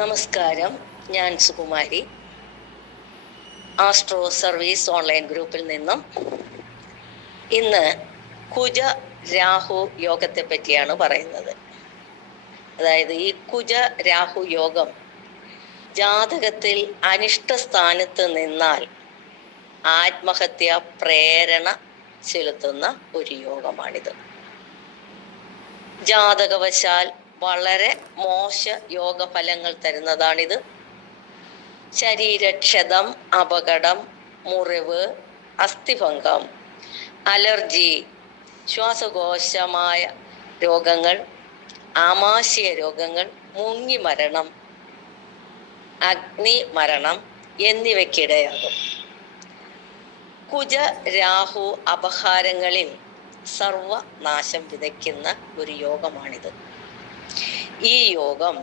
നമസ്കാരം. ഞാൻ Sukumari. Astro service online ഗ്രൂപ്പിൽ നിന്നും ഇന്ന് കുജ രാഹു യോഗത്തെ പറ്റിയാണ് പറയുന്നത്. അതായത് ഈ കുജ രാഹു യോഗം ജാതകത്തിൽ അനിഷ്ട സ്ഥാനത്ത് നിന്നാൽ ആത്മഹത്യ പ്രേരണ ചെലുത്തുന്ന ഒരു യോഗമാണിത്. ജാതകവശാൽ വളരെ മോശ യോഗ ഫലങ്ങൾ തരുന്നതാണിത്. ശരീരക്ഷതം അപകടം മുറിവ് അസ്ഥിഭംഗം അലർജി ശ്വാസകോശമായ രോഗങ്ങൾ ആമാശയ രോഗങ്ങൾ മുങ്ങി മരണം അഗ്നി മരണം എന്നിവയ്ക്കിടയാകും. കുജ രാഹു അപഹാരങ്ങളിൽ സർവനാശം വിതയ്ക്കുന്ന ഒരു യോഗമാണിത്. ഈ യോഗം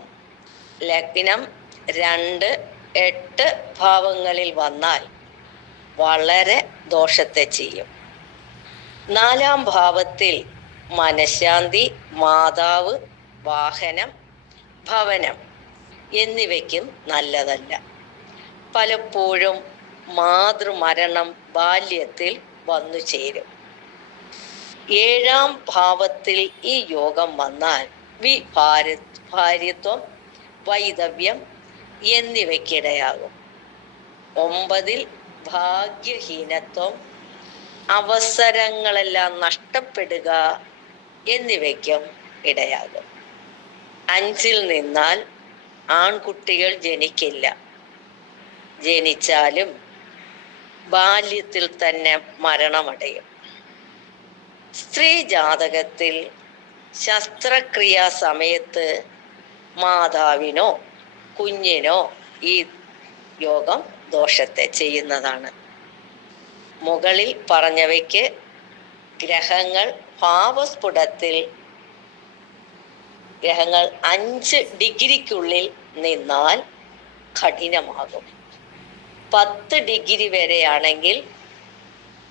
ലഗ്നം രണ്ട് എട്ട് ഭാവങ്ങളിൽ വന്നാൽ വളരെ ദോഷത്തെ ചെയ്യും. നാലാം ഭാവത്തിൽ മനഃശാന്തി മാതാവ് വാഹനം ഭവനം എന്നിവയ്ക്കും നല്ലതല്ല. പലപ്പോഴും മാതൃമരണം ബാല്യത്തിൽ വന്നു ചേരും ഏഴാം ഭാവത്തിൽ ഈ യോഗം വന്നാൽ വിഭാര ഭാര്യത്വം വൈദവ്യം എന്നിവയ്ക്കിടയാകും. ഒമ്പതിൽ ഭാഗ്യഹീനത്വം അവസരങ്ങളെല്ലാം നഷ്ടപ്പെടുക എന്നിവയ്ക്കും ഇടയാകും. അഞ്ചിൽ നിന്നാൽ ആൺകുട്ടികൾ ജനിക്കില്ല. ജനിച്ചാലും ബാല്യത്തിൽ തന്നെ മരണമടയും. സ്ത്രീ ജാതകത്തിൽ ശസ്ത്രക്രിയാ സമയത്ത് മാതാവിനോ കുഞ്ഞിനോ ഈ യോഗം ദോഷത്തെ ചെയ്യുന്നതാണ്. മുകളിൽ പറഞ്ഞവയ്ക്ക് ഗ്രഹങ്ങൾ പാവസ്ഫുടത്തിൽ ഗ്രഹങ്ങൾ അഞ്ച് ഡിഗ്രിക്കുള്ളിൽ നിന്നാൽ കഠിനമാകും. പത്ത് ഡിഗ്രി വരെയാണെങ്കിൽ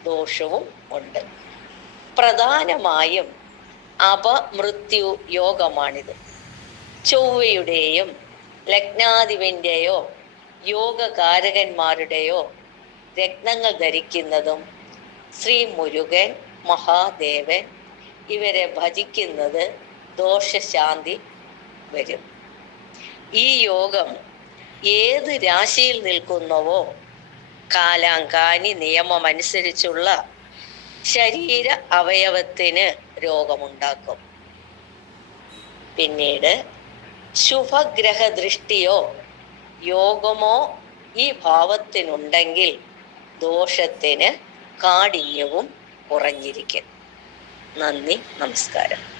ദോഷവും ഉണ്ട്. പ്രധാനമായും അപമൃത്യു യോഗമാണിത്. ചൊവ്വയുടെയും ലഗ്നാധിപന്റെയോ യോഗകാരകന്മാരുടെയോ രത്നങ്ങൾ ധരിക്കുന്നതും ശ്രീ മുരുകൻ മഹാദേവൻ ഇവരെ ഭജിക്കുന്നത് ദോഷശാന്തി വരും. ഈ യോഗം ഏത് രാശിയിൽ നിൽക്കുന്നവോ കാലാങ്കാനി നിയമമനുസരിച്ചുള്ള ശരീര അവയവത്തിന് രോഗമുണ്ടാക്കും. പിന്നീട് ശുഭഗ്രഹ ദൃഷ്ടിയോ യോഗമോ ഈ ഭാവത്തിനുണ്ടെങ്കിൽ ദോഷത്തിന് കാഠിന്യവും കുറഞ്ഞിരിക്കും. നന്ദി നമസ്കാരം.